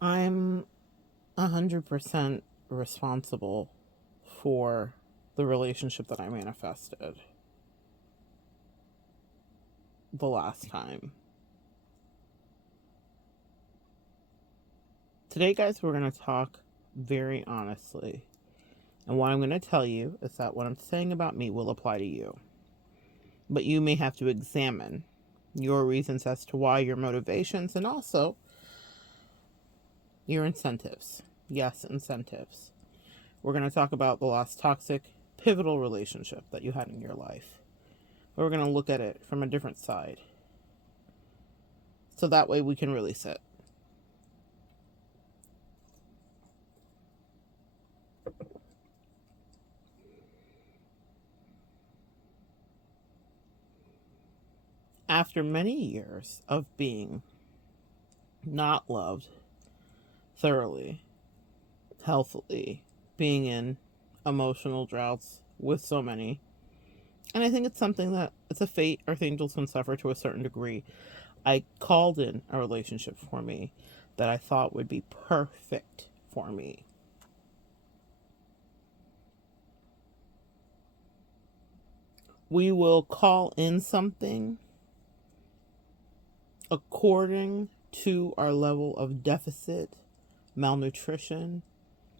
I'm 100% responsible for the relationship that I manifested the last time. Today, guys, we're going to talk very honestly. And what I'm going to tell you is that what I'm saying about me will apply to you. But you may have to examine your reasons as to why, your motivations, and also your incentives. Yes, incentives. We're going to talk about the last toxic, pivotal relationship that you had in your life. We're going to look at it from a different side. So that way we can really sit. After many years of being not loved thoroughly, healthily, being in emotional droughts with so many, and I think it's something that it's a fate earth angels can suffer to a certain degree. I called in a relationship for me that I thought would be perfect for me. We will call in something according to our level of deficit, malnutrition,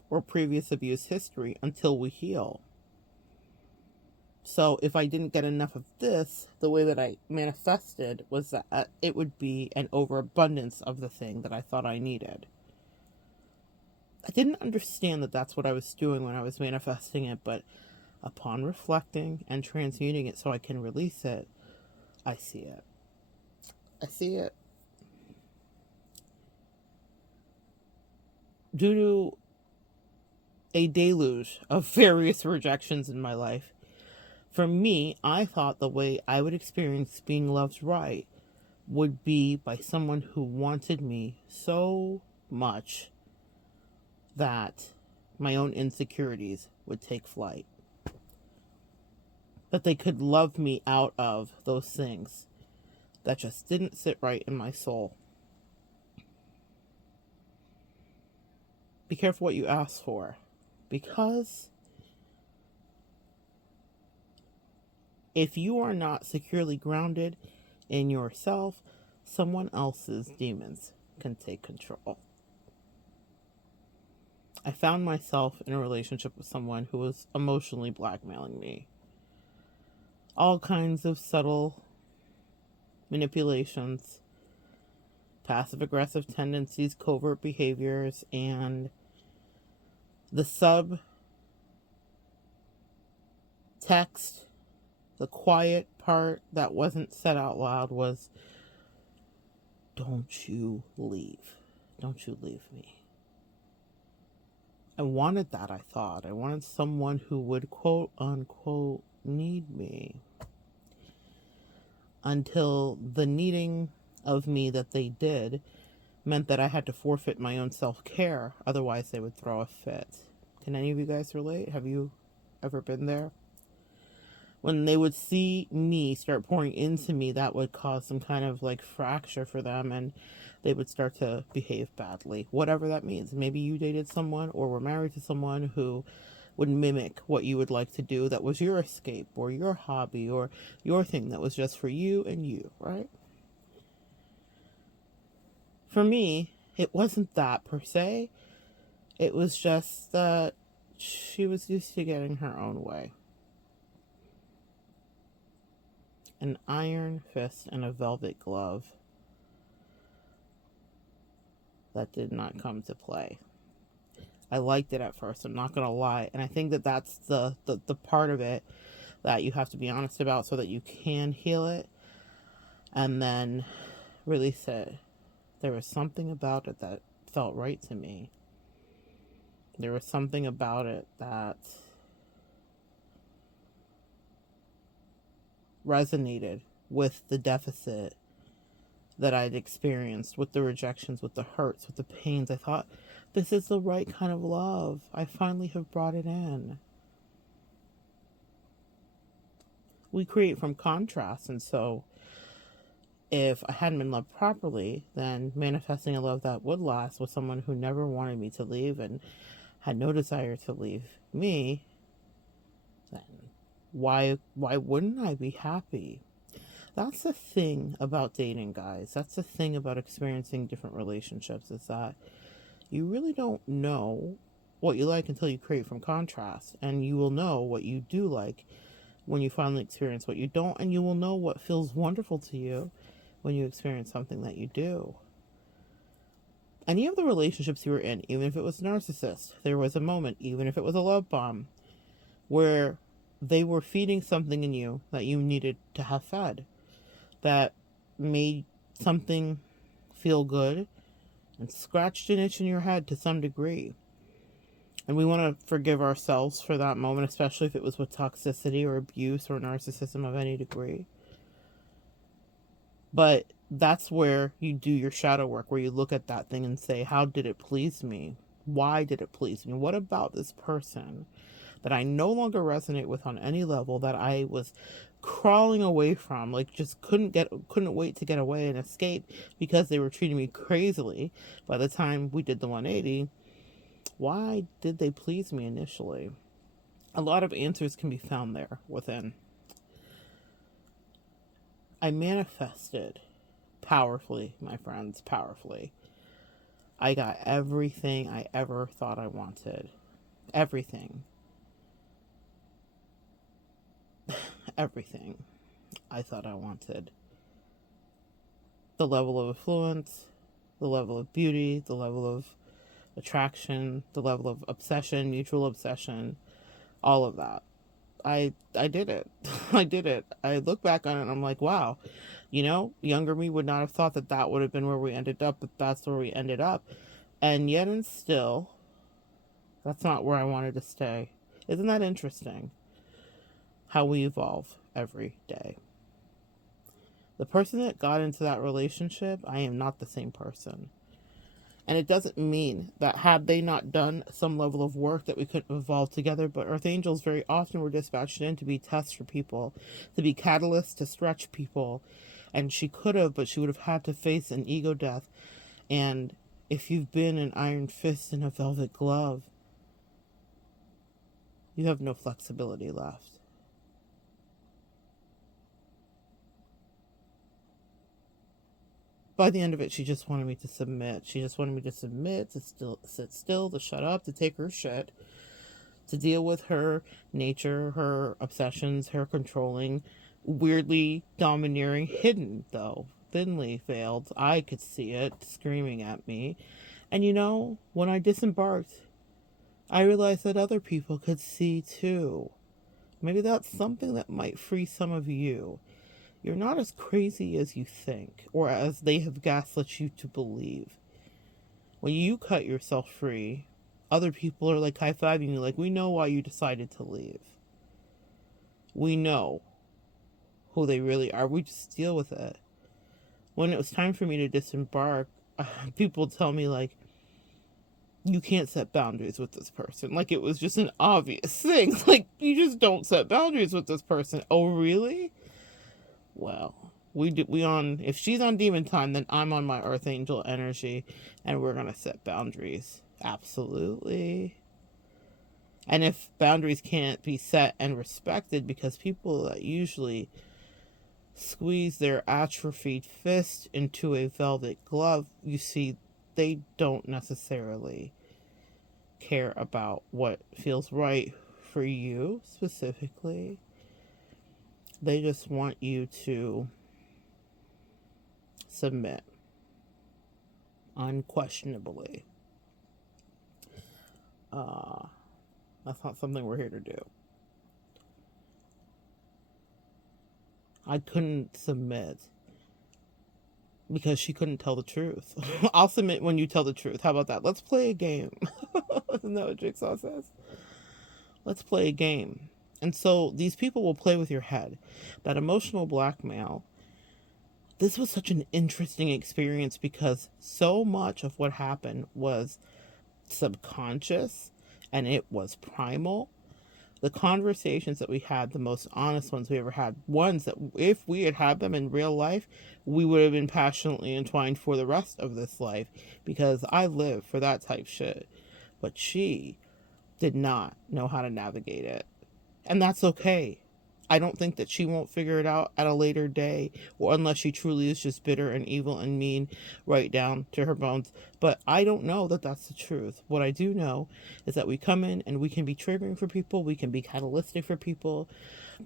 or previous abuse history until we heal. So if I didn't get enough of this, the way that I manifested was that it would be an overabundance of the thing that I thought I needed. I didn't understand that that's what I was doing when I was manifesting it, but upon reflecting and transmuting it so I can release it, I see it. I see it. Due to a deluge of various rejections in my life, for me, I thought the way I would experience being loved right would be by someone who wanted me so much that my own insecurities would take flight. That they could love me out of those things that just didn't sit right in my soul. Be careful what you ask for, because if you are not securely grounded in yourself, someone else's demons can take control. I found myself in a relationship with someone who was emotionally blackmailing me. All kinds of subtle manipulations, passive aggressive tendencies, covert behaviors, and the subtext, the quiet part that wasn't said out loud was, don't you leave. Don't you leave me. I wanted that, I thought. I wanted someone who would quote unquote need me. Until the needing of me that they did meant that I had to forfeit my own self-care. Otherwise, they would throw a fit. Can any of you guys relate? Have you ever been there? When they would see me start pouring into me, that would cause some kind of like fracture for them, and they would start to behave badly, whatever that means. Maybe you dated someone or were married to someone who would mimic what you would like to do that was your escape or your hobby or your thing that was just for you and you, right? For me, it wasn't that per se. It was just that she was used to getting her own way. An iron fist and a velvet glove that did not come to play. I liked it at first, I'm not going to lie. And I think that that's the part of it that you have to be honest about so that you can heal it and then release it. There was something about it that felt right to me. There was something about it that resonated with the deficit that I'd experienced, with the rejections, with the hurts, with the pains. I thought, this is the right kind of love. I finally have brought it in. We create from contrast, and so if I hadn't been loved properly, then manifesting a love that would last with someone who never wanted me to leave and had no desire to leave me, then why wouldn't I be happy? That's the thing about dating, guys. That's the thing about experiencing different relationships, is that you really don't know what you like until you create from contrast. And you will know what you do like when you finally experience what you don't. And you will know what feels wonderful to you when you experience something that you do. Any of the relationships you were in, even if it was a narcissist, there was a moment, even if it was a love bomb, where they were feeding something in you that you needed to have fed, that made something feel good and scratched an itch in your head to some degree. And we want to forgive ourselves for that moment, especially if it was with toxicity or abuse or narcissism of any degree. But that's where you do your shadow work, where you look at that thing and say, how did it please me? Why did it please me? What about this person that I no longer resonate with on any level, that I was crawling away from, like just couldn't wait to get away and escape because they were treating me crazily by the time we did the 180? Why did they please me initially? A lot of answers can be found there within. I manifested powerfully, my friends, powerfully. I got everything I ever thought I wanted. Everything. Everything I thought I wanted. The level of affluence, the level of beauty, the level of attraction, the level of obsession, mutual obsession, all of that. I did it. I did it. I look back on it and I'm like, wow, younger me would not have thought that that would have been where we ended up, but that's where we ended up. And yet and still, that's not where I wanted to stay. Isn't that interesting? How we evolve every day. The person that got into that relationship, I am not the same person. And it doesn't mean that had they not done some level of work that we couldn't evolve together, but Earth Angels very often were dispatched in to be tests for people, to be catalysts to stretch people. And she could have, but she would have had to face an ego death. And if you've been an iron fist in a velvet glove, you have no flexibility left. By the end of it, she just wanted me to submit. She just wanted me to submit, to sit still, to shut up, to take her shit, to deal with her nature, her obsessions, her controlling, weirdly domineering, hidden though, thinly veiled. I could see it screaming at me. And when I disembarked, I realized that other people could see too. Maybe that's something that might free some of you. You're not as crazy as you think, or as they have gaslit you to believe. When you cut yourself free, other people are like high-fiving you, like, we know why you decided to leave. We know who they really are. We just deal with it. When it was time for me to disembark, people tell me, like, you can't set boundaries with this person. Like, it was just an obvious thing. Like, you just don't set boundaries with this person. Oh, really? Well, if she's on demon time, then I'm on my Earth Angel energy, and we're gonna set boundaries. Absolutely. And if boundaries can't be set and respected, because people that usually squeeze their atrophied fist into a velvet glove, you see, they don't necessarily care about what feels right for you specifically. They just want you to submit unquestionably. That's not something we're here to do. I couldn't submit because she couldn't tell the truth. I'll submit when you tell the truth. How about that? Let's play a game. Isn't that what Jigsaw says? Let's play a game. And so these people will play with your head. That emotional blackmail. This was such an interesting experience because so much of what happened was subconscious and it was primal. The conversations that we had, the most honest ones we ever had, ones that if we had had them in real life, we would have been passionately entwined for the rest of this life, because I live for that type shit. But she did not know how to navigate it. And that's okay. I don't think that she won't figure it out at a later day, or unless she truly is just bitter and evil and mean right down to her bones. But I don't know that that's the truth. What I do know is that we come in and we can be triggering for people, we can be catalytic for people,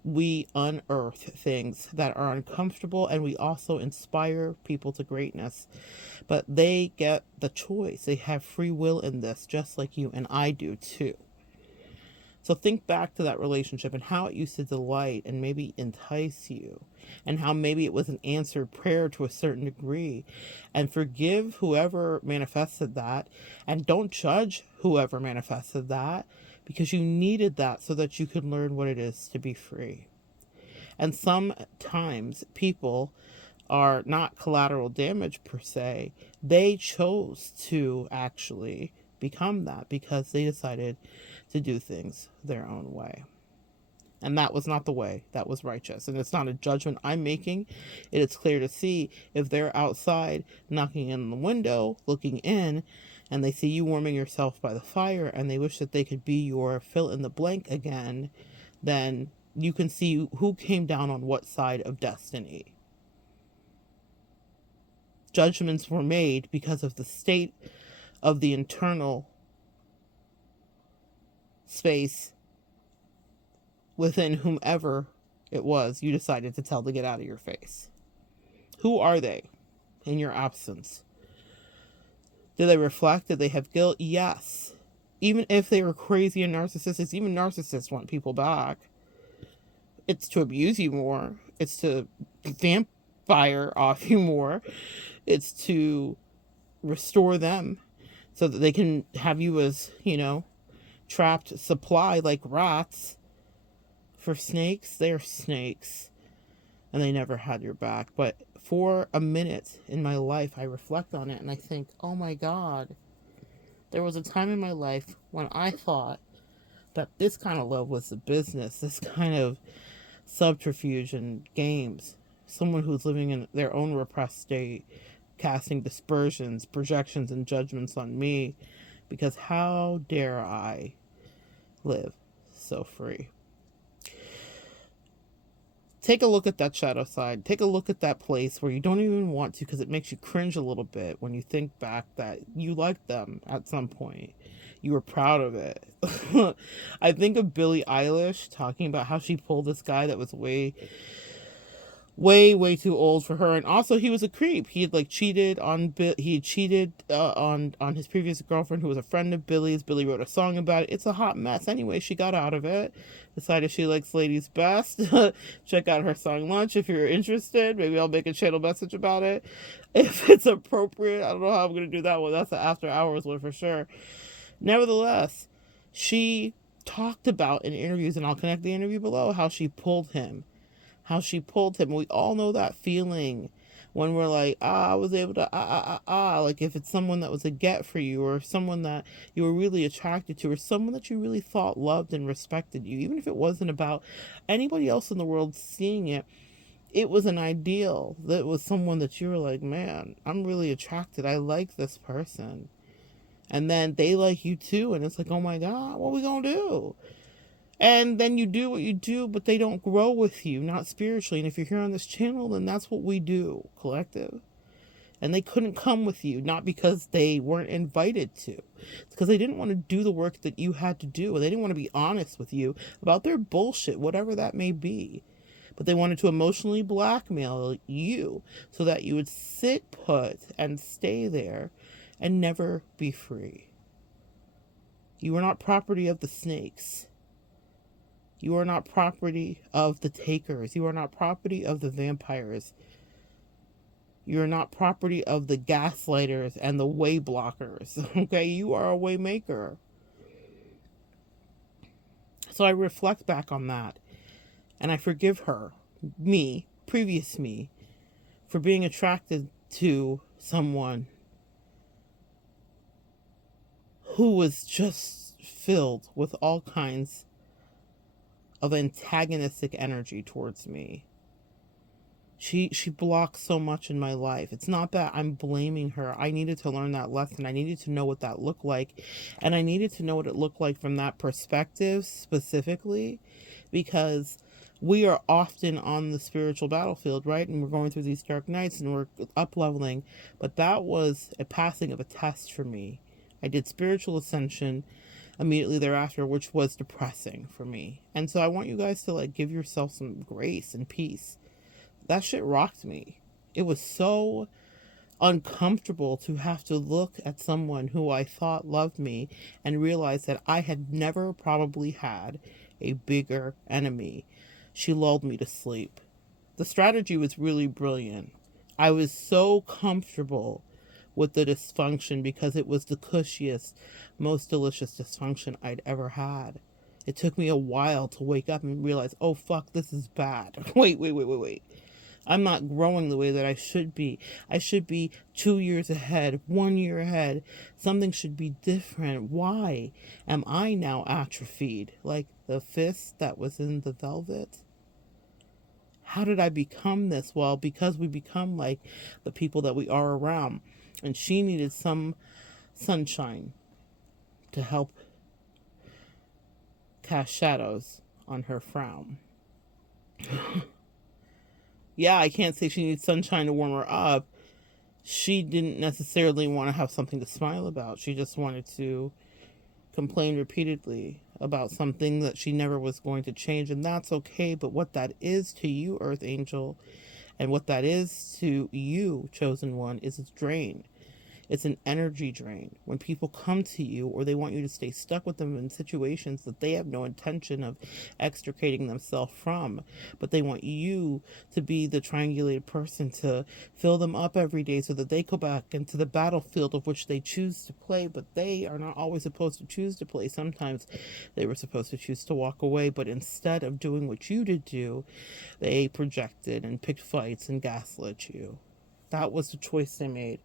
we unearth things that are uncomfortable, and we also inspire people to greatness. But they get the choice. They have free will in this, just like you and I do too. So think back to that relationship and how it used to delight and maybe entice you, and how maybe it was an answered prayer to a certain degree. And forgive whoever manifested that, and don't judge whoever manifested that, because you needed that so that you could learn what it is to be free. And sometimes people are not collateral damage per se. They chose to actually become that because they decided to do things their own way. And that was not the way that was righteous. And it's not a judgment I'm making. It is clear to see if they're outside knocking in the window, looking in, and they see you warming yourself by the fire, and they wish that they could be your fill in the blank again, then you can see who came down on what side of destiny. Judgments were made because of the state of the internal space within whomever it was you decided to tell to get out of your face. Who are they in your absence? Do they reflect? Did they have guilt? Yes. Even if they were crazy and narcissists, even narcissists want people back. It's to abuse you more. It's to vampire off you more. It's to restore them so that they can have you as, trapped supply like rats. For snakes, they're snakes. And they never had your back. But for a minute in my life, I reflect on it and I think, oh my God, there was a time in my life when I thought that this kind of love was a business, this kind of subterfuge and games. Someone who's living in their own repressed state, casting dispersions, projections, and judgments on me, because how dare I live so free? Take a look at that shadow side. Take a look at that place where you don't even want to, because it makes you cringe a little bit when you think back that you liked them at some point. You were proud of it. I think of Billie Eilish talking about how she pulled this guy that was way too old for her, and also he was a creep. He had cheated on on his previous girlfriend, who was a friend of Billie's. Billie wrote a song about it. It's a hot mess. Anyway, she got out of it, decided she likes ladies best. Check out her song Lunch if you're interested. Maybe I'll make a channel message about it if it's appropriate. I don't know how I'm gonna do that one. That's an after hours one for sure. Nevertheless, she talked about in interviews, and I'll connect the interview below, how she pulled him. We all know that feeling when we're like, I was able to, like if it's someone that was a get for you, or someone that you were really attracted to, or someone that you really thought loved and respected you, even if it wasn't about anybody else in the world seeing it, it was an ideal. That was someone that you were like, man, I'm really attracted. I like this person. And then they like you too. And it's like, oh my God, what are we going to do? And then you do what you do, but they don't grow with you, not spiritually. And if you're here on this channel, then that's what we do, collective. And they couldn't come with you, not because they weren't invited to. It's because they didn't want to do the work that you had to do. They didn't want to be honest with you about their bullshit, whatever that may be. But they wanted to emotionally blackmail you so that you would sit put and stay there and never be free. You are not property of the snakes. You are not property of the takers. You are not property of the vampires. You are not property of the gaslighters and the way blockers. Okay, you are a way maker. So I reflect back on that, and I forgive her, previous me, for being attracted to someone who was just filled with all kinds of antagonistic energy towards me. She blocks so much in my life. It's not that I'm blaming her. I needed to learn that lesson. I needed to know what that looked like. And I needed to know what it looked like from that perspective specifically, because we are often on the spiritual battlefield, right? And we're going through these dark nights and we're up leveling. But that was a passing of a test for me. I did spiritual ascension immediately thereafter, which was depressing for me. And so I want you guys to give yourself some grace and peace. That shit rocked me. It was so uncomfortable to have to look at someone who I thought loved me and realize that I had never probably had a bigger enemy. She lulled me to sleep. The strategy was really brilliant. I was so comfortable with the dysfunction because it was the cushiest, most delicious dysfunction I'd ever had. It took me a while to wake up and realize, oh fuck, this is bad. Wait. I'm not growing the way that I should be. I should be 2 years ahead, 1 year ahead. Something should be different. Why am I now atrophied? Like the fist that was in the velvet? How did I become this? Well, because we become like the people that we are around. And she needed some sunshine to help cast shadows on her frown. Yeah, I can't say she needs sunshine to warm her up. She didn't necessarily want to have something to smile about. She just wanted to complain repeatedly about something that she never was going to change. And that's okay. But what that is to you, Earth Angel, and what that is to you, Chosen One, is a drain. It's an energy drain. When people come to you or they want you to stay stuck with them in situations that they have no intention of extricating themselves from, but they want you to be the triangulated person to fill them up every day so that they go back into the battlefield of which they choose to play, but they are not always supposed to choose to play. Sometimes they were supposed to choose to walk away, but instead of doing what you did do, they projected and picked fights and gaslit you. That was the choice they made.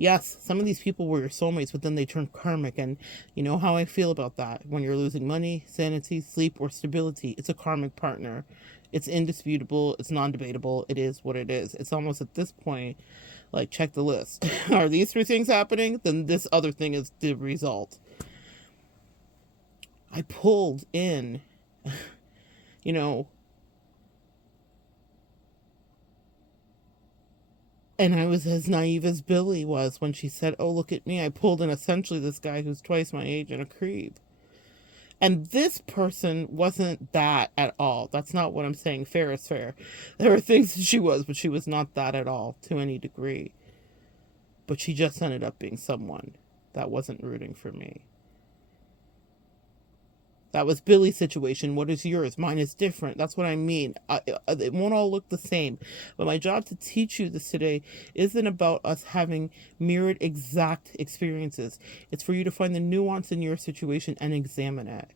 Yes, some of these people were your soulmates, but then they turned karmic. And you know how I feel about that. When you're losing money, sanity, sleep, or stability, it's a karmic partner. It's indisputable. It's non-debatable. It is what it is. It's almost at this point, check the list. Are these 3 things happening? Then this other thing is the result. I pulled in, and I was as naive as Billy was when she said, oh, look at me. I pulled in essentially this guy who's twice my age and a creep. And this person wasn't that at all. That's not what I'm saying. Fair is fair. There were things that she was, but she was not that at all to any degree. But she just ended up being someone that wasn't rooting for me. That was Billy's situation. What is yours? Mine is different. That's what I mean. It won't all look the same. But my job to teach you this today isn't about us having mirrored exact experiences. It's for you to find the nuance in your situation and examine it.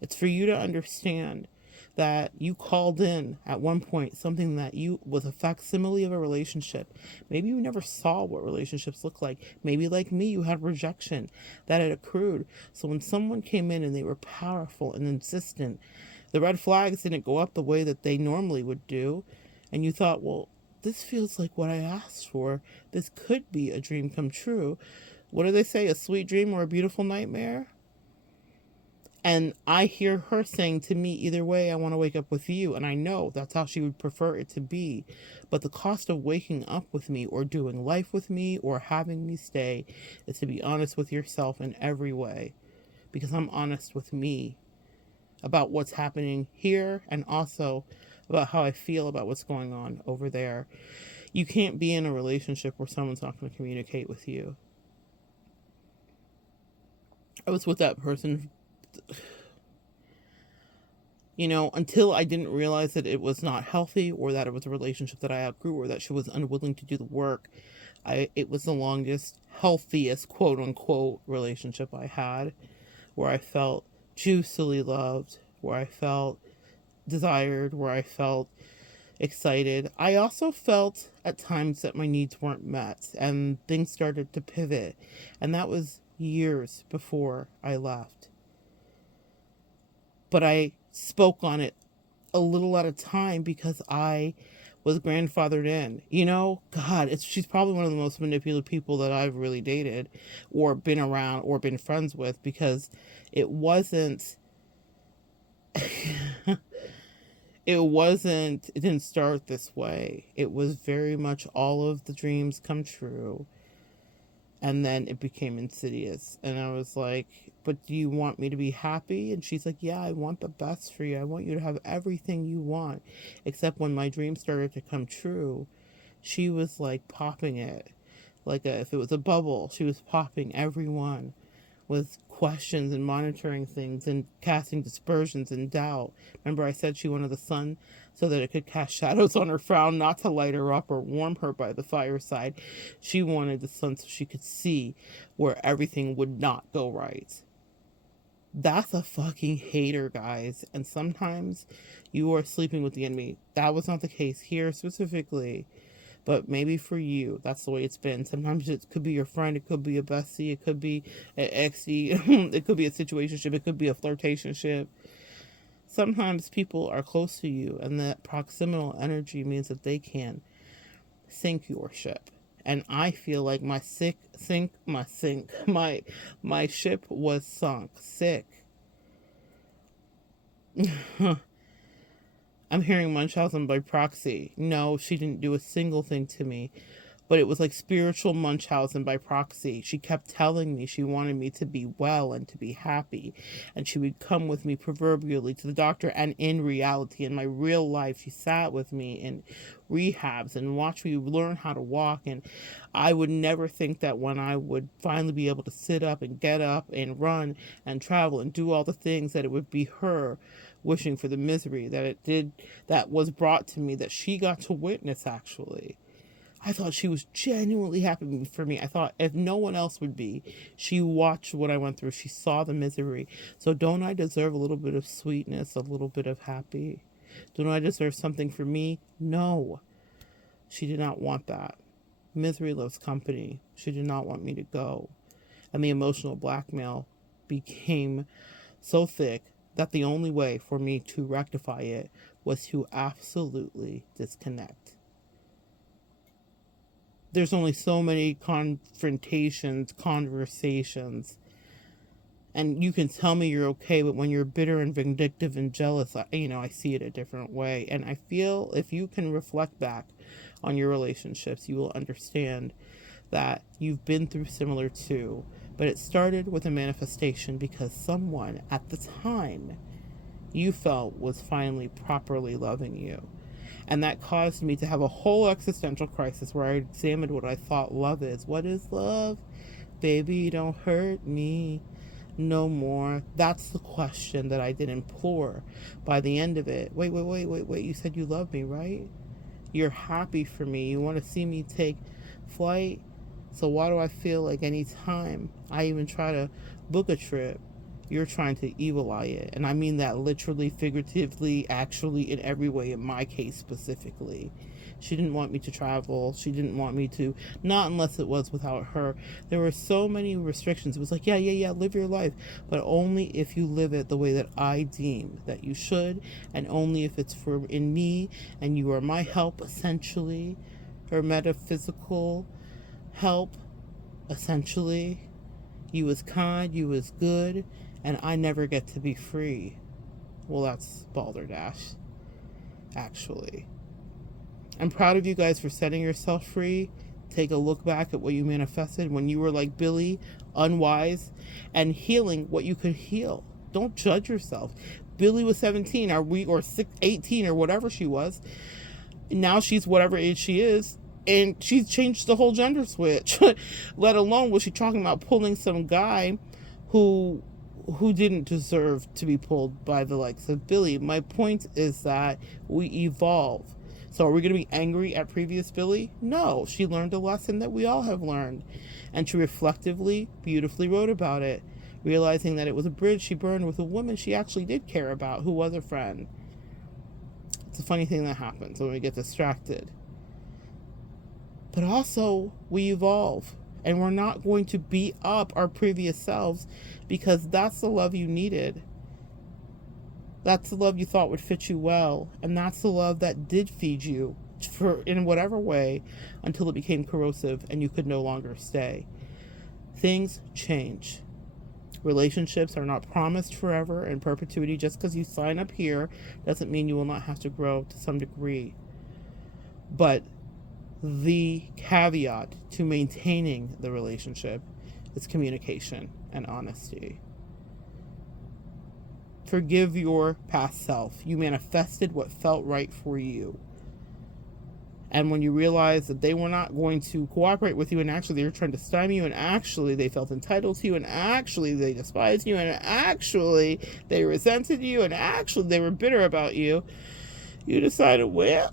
It's for you to understand that you called in at one point something that was a facsimile of a relationship. Maybe you never saw what relationships look like. Maybe like me, you had rejection that had accrued. So when someone came in and they were powerful and insistent, the red flags didn't go up the way that they normally would do. And you thought, well, this feels like what I asked for. This could be a dream come true. What do they say? A sweet dream or a beautiful nightmare? And I hear her saying to me, either way, I want to wake up with you. And I know that's how she would prefer it to be. But the cost of waking up with me or doing life with me or having me stay is to be honest with yourself in every way. Because I'm honest with me about what's happening here and also about how I feel about what's going on over there. You can't be in a relationship where someone's not going to communicate with you. I was with that person until I didn't realize that it was not healthy or that it was a relationship that I outgrew or that she was unwilling to do the work. It was the longest, healthiest, quote unquote, relationship I had, where I felt juicily loved, where I felt desired, where I felt excited. I also felt at times that my needs weren't met and things started to pivot. And that was years before I left. But I spoke on it a little at a time because I was grandfathered in. God, she's probably one of the most manipulative people that I've really dated or been around or been friends with, because it wasn't it didn't start this way. It was very much all of the dreams come true, and then it became insidious. And I was like, but do you want me to be happy? And she's like, yeah, I want the best for you. I want you to have everything you want. Except when my dreams started to come true, she was like popping it. If it was a bubble, she was popping every one with questions and monitoring things and casting dispersions and doubt. Remember, I said she wanted the sun so that it could cast shadows on her frown, not to light her up or warm her by the fireside. She wanted the sun so she could see where everything would not go right. That's a fucking hater, guys. And sometimes you are sleeping with the enemy. That was not the case here specifically. But maybe for you, that's the way it's been. Sometimes it could be your friend, it could be a bestie, it could be an exie, it could be a situationship, it could be a flirtationship. Sometimes people are close to you, and that proximal energy means that they can sink your ship. And I feel like my ship was sunk. Sick. I'm hearing Munchausen by proxy. No, she didn't do a single thing to me. But it was like spiritual Munchausen by proxy. She kept telling me she wanted me to be well and to be happy. And she would come with me proverbially to the doctor. And in reality, in my real life, she sat with me in rehabs and watched me learn how to walk. And I would never think that when I would finally be able to sit up and get up and run and travel and do all the things, that it would be her wishing for the misery that was brought to me, that she got to witness, actually. I thought she was genuinely happy for me. I thought if no one else would be, she watched what I went through. She saw the misery. So don't I deserve a little bit of sweetness, a little bit of happy? Don't I deserve something for me? No. She did not want that. Misery loves company. She did not want me to go. And the emotional blackmail became so thick that the only way for me to rectify it was to absolutely disconnect. There's only so many confrontations, conversations, and you can tell me you're okay, but when you're bitter and vindictive and jealous, I see it a different way. And I feel if you can reflect back on your relationships, you will understand that you've been through similar too, but it started with a manifestation because someone at the time you felt was finally properly loving you. And that caused me to have a whole existential crisis where I examined what I thought love is. What is love? Baby, don't hurt me no more. That's the question that I did implore by the end of it. Wait. You said you love me, right? You're happy for me. You want to see me take flight. So why do I feel like any time I even try to book a trip, you're trying to evil eye it? And I mean that literally, figuratively, actually, in every way, in my case specifically. She didn't want me to travel. She didn't want me to, not unless it was without her. There were so many restrictions. It was like, yeah, live your life, but only if you live it the way that I deem that you should, and only if it's in me, and you are my help, essentially, or metaphysical help, essentially. You was kind, you was good, and I never get to be free. Well, that's balderdash, actually. I'm proud of you guys for setting yourself free. Take a look back at what you manifested when you were like Billy, unwise, and healing what you could heal. Don't judge yourself. Billy was 17, or 18, or whatever she was. Now she's whatever age she is, and she's changed the whole gender switch. Let alone was she talking about pulling some guy who didn't deserve to be pulled by the likes of Billy. My point is that we evolve. So are we going to be angry at previous Billy? No, she learned a lesson that we all have learned. And she reflectively, beautifully wrote about it, realizing that it was a bridge she burned with a woman she actually did care about, who was a friend. It's a funny thing that happens when we get distracted. But also, we evolve. And we're not going to beat up our previous selves because that's the love you needed. That's the love you thought would fit you well. And that's the love that did feed you in whatever way until it became corrosive and you could no longer stay. Things change. Relationships are not promised forever and perpetuity. Just because you sign up here doesn't mean you will not have to grow to some degree. But the caveat to maintaining the relationship is communication and honesty. Forgive your past self. You manifested what felt right for you. And when you realize that they were not going to cooperate with you, and actually they were trying to stymie you, and actually they felt entitled to you, and actually they despised you, and actually they resented you, and actually they were bitter about you, you decided, well,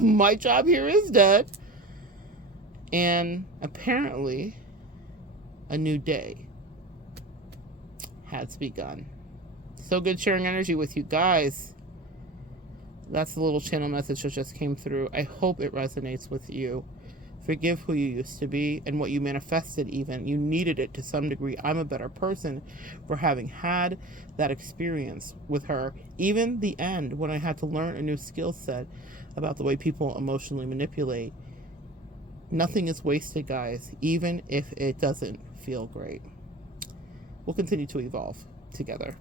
my job here is done. And apparently a new day has begun. So good sharing energy with you guys. That's the little channel message that just came through. I hope it resonates with you. Forgive who you used to be and what you manifested even. You needed it to some degree. I'm a better person for having had that experience with her. Even the end, when I had to learn a new skill set about the way people emotionally manipulate. Nothing is wasted, guys, even if it doesn't feel great. We'll continue to evolve together.